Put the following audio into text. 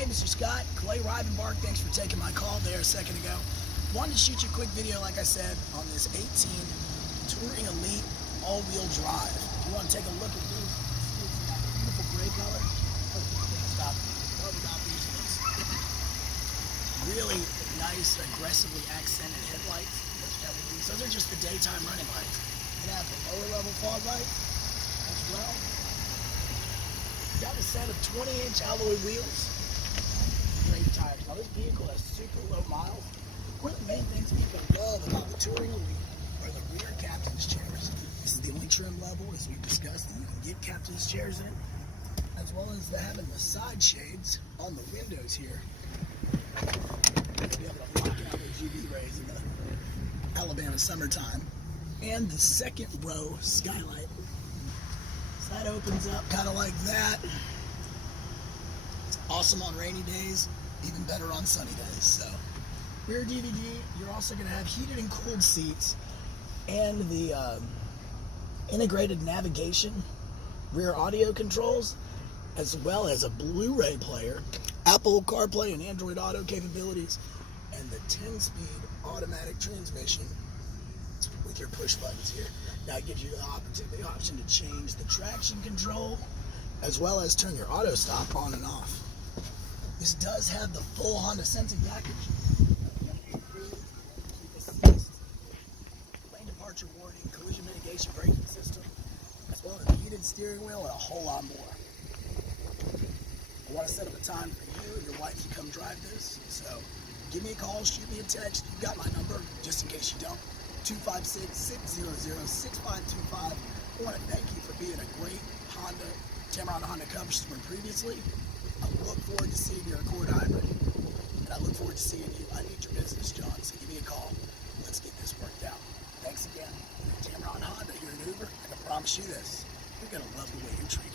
Hey, Mr. Scott, Clay Rivenbark, thanks for taking my call there a second ago. Wanted to shoot you a quick video, like I said, on this 18 Touring Elite all-wheel drive. If you want to take a look at these, see it's got a beautiful gray color. Love about these ones. Really nice, aggressively accented headlights. Those are just the daytime running lights. You can have the lower level fog lights as well. Got a set of 20-inch alloy wheels. Great tires. Now this vehicle has super low miles. One of the main things people love about the Touring Elite are the rear captain's chairs. This is the only trim level, as we discussed, that you can get captain's chairs in, as well as having the side shades on the windows here. To be able to block out those UV rays in the Alabama summertime. And the second row skylight. So that opens up kind of like that. It's awesome on rainy days, even better on sunny days. So rear DVD, you're also going to have heated and cooled seats and the integrated navigation, rear audio controls, as well as a Blu-ray player, Apple CarPlay and Android Auto capabilities, and the 10-speed automatic transmission with your push buttons here. Now it gives you the option to change the traction control, as well as turn your auto stop on and off. This does have the full Honda sensing package. Lane departure warning, collision mitigation braking system, as well as a heated steering wheel and a whole lot more. I want to set up a time for you and your wife to come drive this, so give me a call, shoot me a text. You've got my number, just in case you don't. 256-600-6525. I want to thank you for being a great Tameron Honda customer previously. I look forward to seeing your Accord Hybrid, and I look forward to seeing you. I need your business, John, so give me a call. Let's get this worked out. Thanks again. Tameron Honda here in Hoover. I can promise you this. You're going to love the way you're treated.